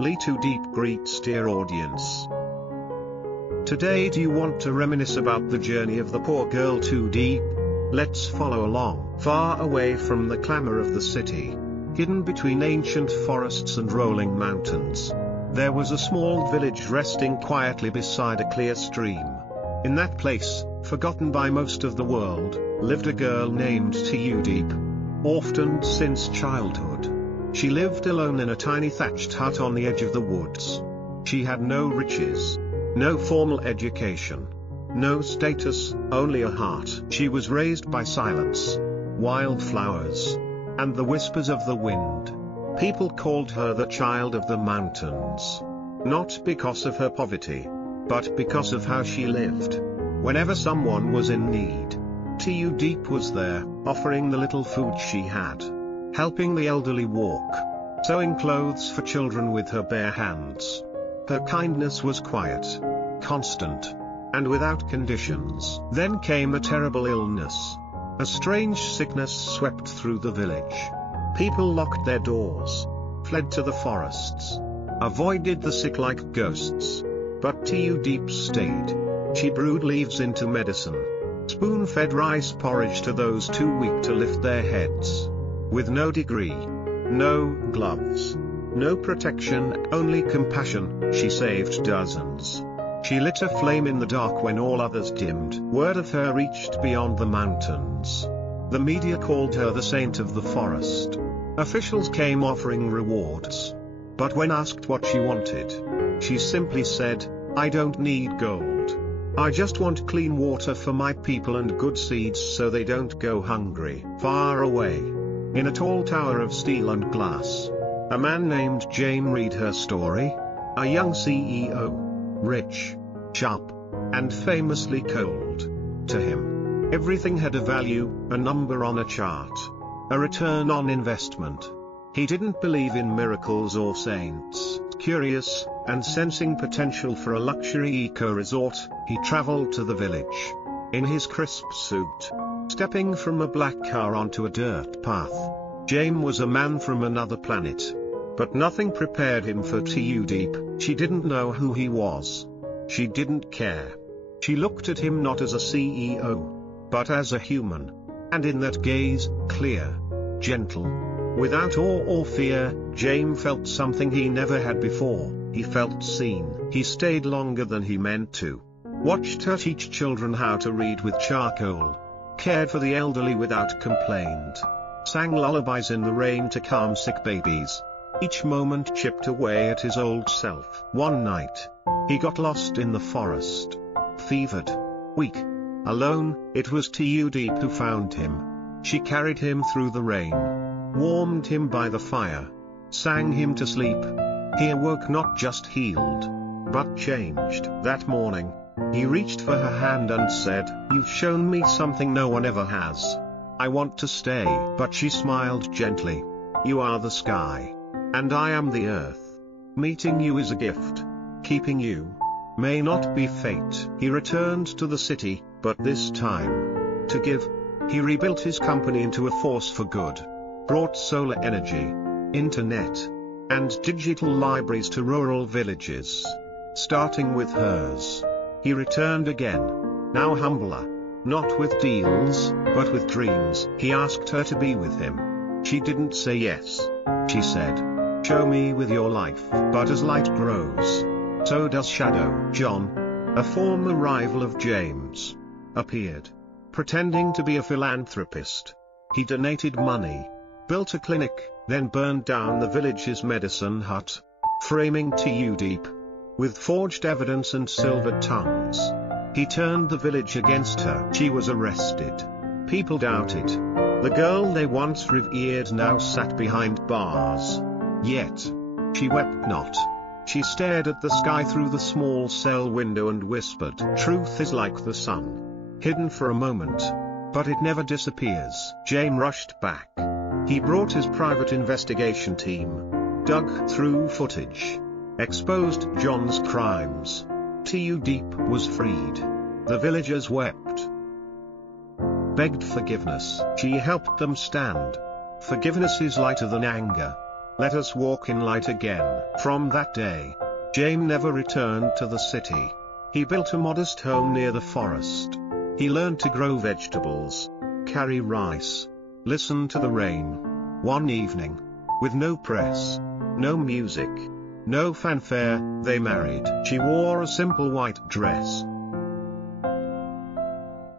Lee Too Deep greets dear audience. Today, do you want to reminisce about the journey of the poor girl Too Deep? Let's follow along. Far away from the clamor of the city, hidden between ancient forests and rolling mountains, there was a small village resting quietly beside a clear stream. In that place, forgotten by most of the world, lived a girl named Too Deep. Orphaned since childhood, she lived alone in a tiny thatched hut on the edge of the woods. She had no riches, no formal education, no status, only a heart. She was raised by silence, wildflowers, and the whispers of the wind. People called her the child of the mountains. Not because of her poverty, but because of how she lived. Whenever someone was in need, Too Deep was there, offering the little food she had, helping the elderly walk, sewing clothes for children with her bare hands. Her kindness was quiet, constant, and without conditions. Then came a terrible illness. A strange sickness swept through the village. People locked their doors, fled to the forests, avoided the sick like ghosts. But Too Deep stayed. She brewed leaves into medicine, spoon-fed rice porridge to those too weak to lift their heads. With no degree, no gloves, no protection, only compassion, she saved dozens. She lit a flame in the dark when all others dimmed. Word of her reached beyond the mountains. The media called her the saint of the forest. Officials came offering rewards. But when asked what she wanted, she simply said, "I don't need gold. I just want clean water for my people and good seeds so they don't go hungry." Far away, in a tall tower of steel and glass, a man named James read her story. A young CEO, rich, sharp, and famously cold. To him, everything had a value, a number on a chart, a return on investment. He didn't believe in miracles or saints. Curious, and sensing potential for a luxury eco-resort, he traveled to the village. In his crisp suit, stepping from a black car onto a dirt path, James was a man from another planet. But nothing prepared him for Too Deep. She didn't know who he was. She didn't care. She looked at him not as a CEO, but as a human. And in that gaze, clear, gentle, without awe or fear, James felt something he never had before. He felt seen. He stayed longer than he meant to. Watched her teach children how to read with charcoal. Cared for the elderly without complaint. Sang lullabies in the rain to calm sick babies. Each moment chipped away at his old self. One night, he got lost in the forest. Fevered, weak, alone, it was Too Deep who found him. She carried him through the rain, warmed him by the fire, sang him to sleep. He awoke not just healed, but changed. That morning, he reached for her hand and said, "You've shown me something no one ever has. I want to stay." But she smiled gently. "You are the sky, and I am the earth. Meeting you is a gift. Keeping you may not be fate." He returned to the city, but this time, to give. He rebuilt his company into a force for good. Brought solar energy, internet, and digital libraries to rural villages. Starting with hers. He returned again. Now humbler. Not with deals, but with dreams. He asked her to be with him. She didn't say yes. She said, "Show me with your life." But as light grows, so does shadow. John, a former rival of James, appeared, pretending to be a philanthropist. He donated money, built a clinic, then burned down the village's medicine hut, framing Too Deep with forged evidence and silvered tongues. He turned the village against her. She was arrested. People doubted. The girl they once revered now sat behind bars. Yet, she wept not. She stared at the sky through the small cell window and whispered, "Truth is like the sun, hidden for a moment, but it never disappears." James rushed back. He brought his private investigation team, dug through footage, exposed John's crimes. Too Deep was freed. The villagers wept, begged forgiveness. She helped them stand. Forgiveness is lighter than anger. Let us walk in light again. From that day, James never returned to the city. He built a modest home near the forest. He learned to grow vegetables, carry rice, listen to the rain. One evening, with no press, no music, no fanfare, they married. She wore a simple white dress.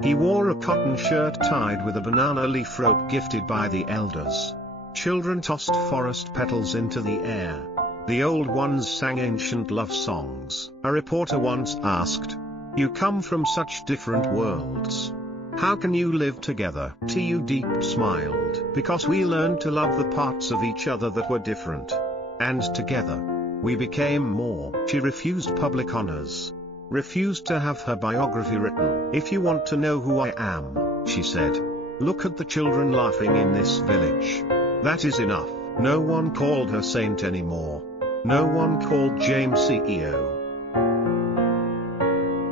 He wore a cotton shirt tied with a banana leaf rope gifted by the elders. Children tossed forest petals into the air. The old ones sang ancient love songs. A reporter once asked, "You come from such different worlds. How can you live together?" Tu Deep smiled. "Because we learned to love the parts of each other that were different. And together, we became more." She refused public honors, refused to have her biography written. "If you want to know who I am," she said, "look at the children laughing in this village. That is enough." No one called her saint anymore. No one called James CEO.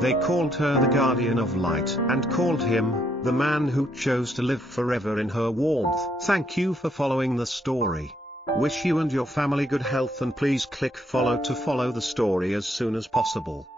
They called her the guardian of light, and called him the man who chose to live forever in her warmth. Thank you for following the story. Wish you and your family good health, and please click follow to follow the story as soon as possible.